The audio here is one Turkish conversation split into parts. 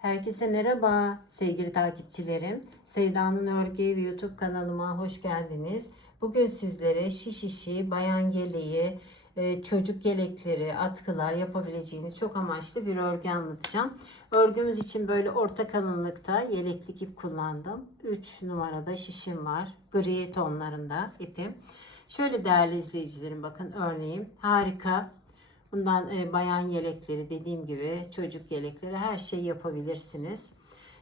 Herkese merhaba sevgili takipçilerim. Sevda'nın Örgü YouTube kanalıma hoş geldiniz. Bugün sizlere şiş işi, bayan yeleği, e, çocuk yelekleri, atkılar yapabileceğiniz çok amaçlı bir örgü anlatacağım. Örgümüz için böyle orta kalınlıkta yeleklik ip kullandım. 3 numarada şişim var. Gri tonlarında ipim. Şöyle değerli izleyicilerim bakın örneğim harika. Bundan e, bayan yelekleri dediğim gibi çocuk yelekleri her şeyi yapabilirsiniz.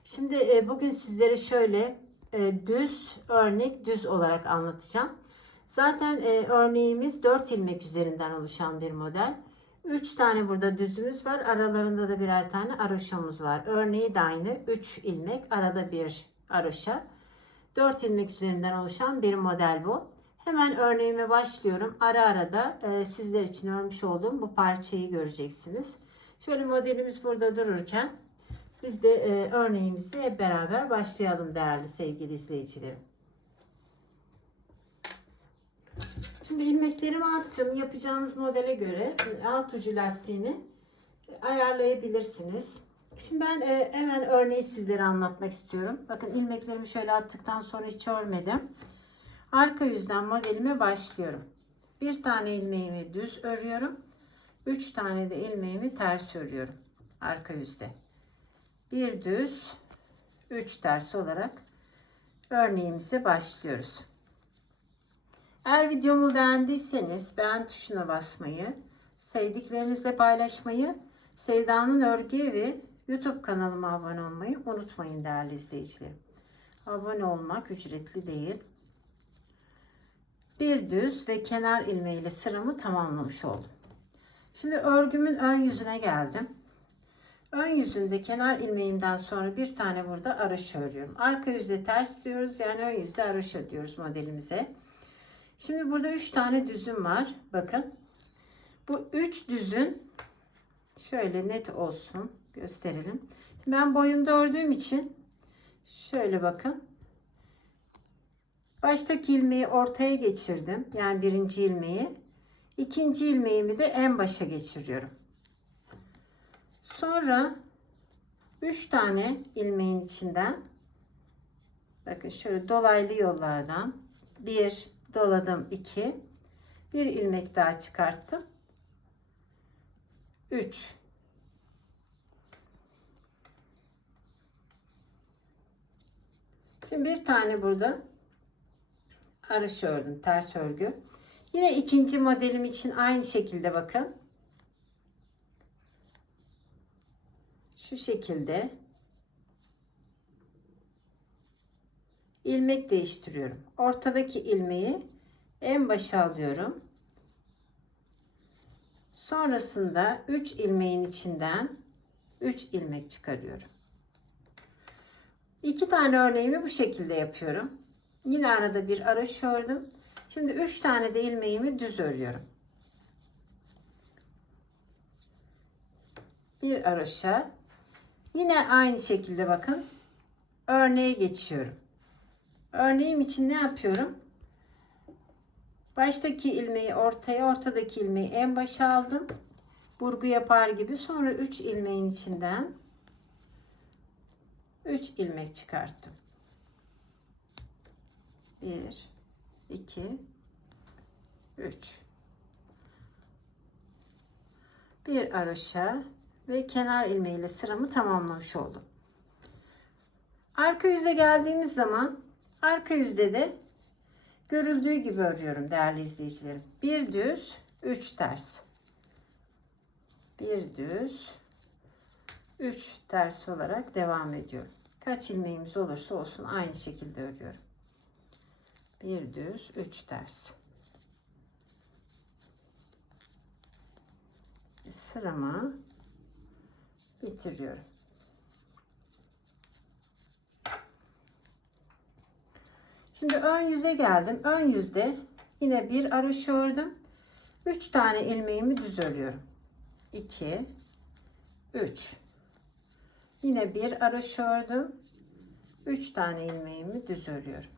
Şimdi e, bugün sizlere şöyle e, düz örnek düz olarak anlatacağım. Zaten e, örneğimiz 4 ilmek üzerinden oluşan bir model. 3 tane burada düzümüz var. Aralarında da birer tane aroşamız var. Örneği de aynı. 3 ilmek arada bir aroşa. 4 ilmek üzerinden oluşan bir model bu. Hemen örneğime başlıyorum. Ara ara da e, sizler için örmüş olduğum bu parçayı göreceksiniz. Şöyle modelimiz burada dururken biz de e, örneğimizi hep beraber başlayalım değerli sevgili izleyicilerim. Şimdi ilmeklerimi attım. Yapacağınız modele göre alt ucu lastiğini ayarlayabilirsiniz. Şimdi ben e, hemen örneği sizlere anlatmak istiyorum. Bakın ilmeklerimi şöyle attıktan sonra hiç örmedim. Arka yüzden modelime başlıyorum. Bir tane ilmeğimi düz örüyorum. Üç tane de ilmeğimi ters örüyorum. Arka yüzde. Bir düz, üç ters olarak örneğimize başlıyoruz. Eğer videomu beğendiyseniz beğen tuşuna basmayı, sevdiklerinizle paylaşmayı, Sevda'nın Örgü Evi YouTube kanalıma abone olmayı unutmayın değerli izleyicilerim. Abone olmak ücretli değil. Bir düz ve kenar ilmeğiyle sıramı tamamlamış oldum. Şimdi örgümün ön yüzüne geldim. Ön yüzünde kenar ilmeğimden sonra bir tane burada araş örüyorum. Arka yüzde ters diyoruz yani ön yüzde araşa diyoruz modelimize. Şimdi burada 3 tane düzüm var. Bakın. Bu 3 düzün şöyle net olsun gösterelim. Ben boyunda ördüğüm için şöyle bakın. Baştaki ilmeği ortaya geçirdim. Yani birinci ilmeği. İkinci ilmeğimi de en başa geçiriyorum. Sonra 3 tane ilmeğin içinden bakın şöyle dolaylı yollardan bir doladım 2 bir ilmek daha çıkarttım 3 Şimdi bir tane burada arış ördüm ters örgü yine ikinci modelim için aynı şekilde bakın. Şu şekilde. İlmek değiştiriyorum. Ortadaki ilmeği en başa alıyorum. Sonrasında 3 ilmeğin içinden 3 ilmek çıkarıyorum. İki tane örneğimi bu şekilde yapıyorum Yine arada bir araş ördüm. Şimdi 3 tane de ilmeğimi düz örüyorum. Bir araşa. Yine aynı şekilde bakın. Örneğe geçiyorum. Örneğim için ne yapıyorum? Baştaki ilmeği ortaya, ortadaki ilmeği en başa aldım. Burgu yapar gibi. Sonra 3 ilmeğin içinden 3 ilmek çıkarttım. 1 2 3 bir aroşa ve kenar ilmeğiyle sıramı tamamlamış oldum. Arka yüze geldiğimiz zaman arka yüzde de görüldüğü gibi örüyorum değerli izleyicilerim. Bir düz, üç ters. Bir düz, üç ters olarak devam ediyorum. Kaç ilmeğimiz olursa olsun aynı şekilde örüyorum bir düz üç ters. Sıramı bitiriyorum. Şimdi ön yüze geldim. Ön yüzde yine bir araş ördüm 3 tane ilmeğimi düz örüyorum. 2 3 yine bir araş ördüm 3 tane ilmeğimi düz örüyorum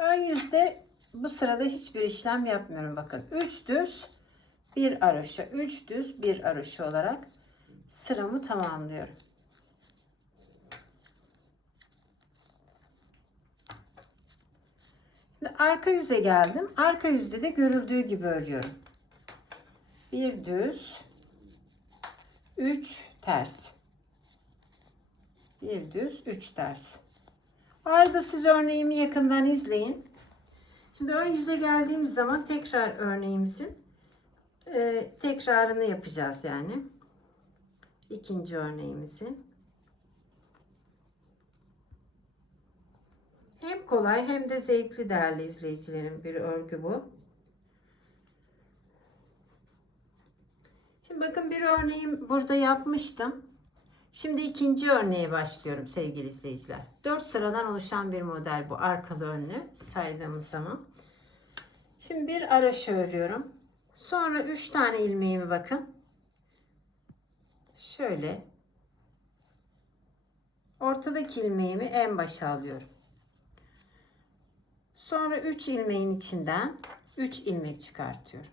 Ön yüzde bu sırada hiçbir işlem yapmıyorum. Bakın 3 düz bir aroşa, 3 düz bir aroşa olarak sıramı tamamlıyorum. Şimdi arka yüze geldim. Arka yüzde de görüldüğü gibi örüyorum. Bir düz, üç ters. Bir düz, üç ters. Arada siz örneğimi yakından izleyin. Şimdi ön yüze geldiğimiz zaman tekrar örneğimizin e, tekrarını yapacağız yani. İkinci örneğimizin. Hem kolay hem de zevkli değerli izleyicilerim bir örgü bu. Şimdi bakın bir örneğim burada yapmıştım. Şimdi ikinci örneğe başlıyorum sevgili izleyiciler. 4 sıradan oluşan bir model bu arkalı önlü saydığımız zaman. Şimdi bir araş örüyorum. Sonra 3 tane ilmeğimi bakın. Şöyle. Ortadaki ilmeğimi en başa alıyorum. Sonra 3 ilmeğin içinden 3 ilmek çıkartıyorum.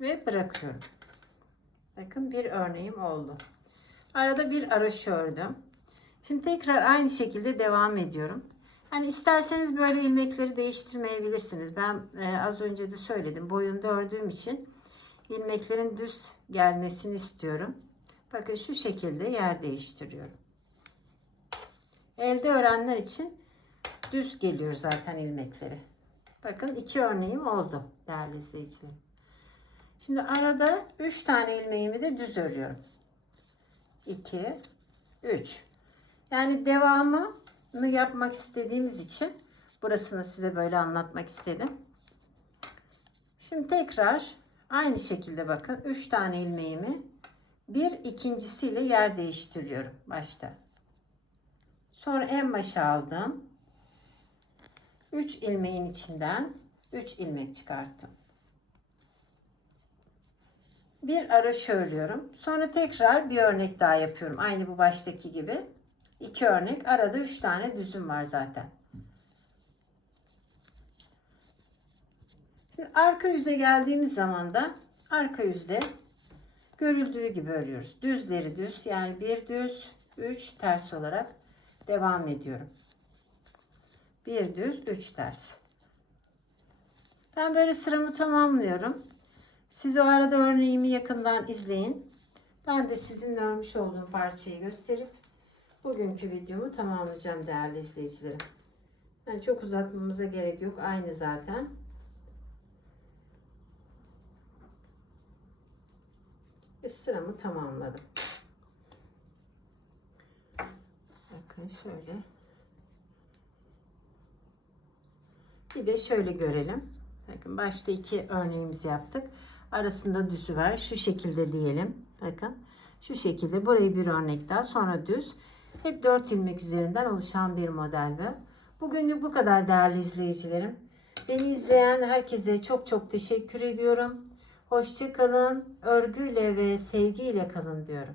Ve bırakıyorum. Bakın bir örneğim oldu. Arada bir araş ördüm. Şimdi tekrar aynı şekilde devam ediyorum. Hani isterseniz böyle ilmekleri değiştirmeyebilirsiniz. Ben e, az önce de söyledim. Boyunda ördüğüm için ilmeklerin düz gelmesini istiyorum. Bakın şu şekilde yer değiştiriyorum. Elde örenler için düz geliyor zaten ilmekleri. Bakın iki örneğim oldu değerli izleyicilerim. Şimdi arada 3 tane ilmeğimi de düz örüyorum. 2 3. Yani devamını yapmak istediğimiz için burasını size böyle anlatmak istedim. Şimdi tekrar aynı şekilde bakın 3 tane ilmeğimi bir ikincisiyle yer değiştiriyorum başta. Sonra en başa aldım. 3 ilmeğin içinden 3 ilmek çıkarttım. Bir araş örüyorum. Sonra tekrar bir örnek daha yapıyorum. Aynı bu baştaki gibi. İki örnek. Arada üç tane düzüm var zaten. Şimdi arka yüze geldiğimiz zaman da arka yüzde görüldüğü gibi örüyoruz. Düzleri düz yani bir düz, üç ters olarak devam ediyorum. Bir düz, üç ters. Ben böyle sıramı tamamlıyorum. Siz o arada örneğimi yakından izleyin. Ben de sizin örmüş olduğum parçayı gösterip bugünkü videomu tamamlayacağım değerli izleyicilerim. Yani çok uzatmamıza gerek yok. Aynı zaten. Ve sıramı tamamladım. Bakın şöyle. Bir de şöyle görelim. Bakın başta iki örneğimizi yaptık. Arasında düzü var. Şu şekilde diyelim. Bakın. Şu şekilde burayı bir örnek daha sonra düz. Hep 4 ilmek üzerinden oluşan bir model bu. Bugünlük bu kadar değerli izleyicilerim. Beni izleyen herkese çok çok teşekkür ediyorum. Hoşça kalın. Örgüyle ve sevgiyle kalın diyorum.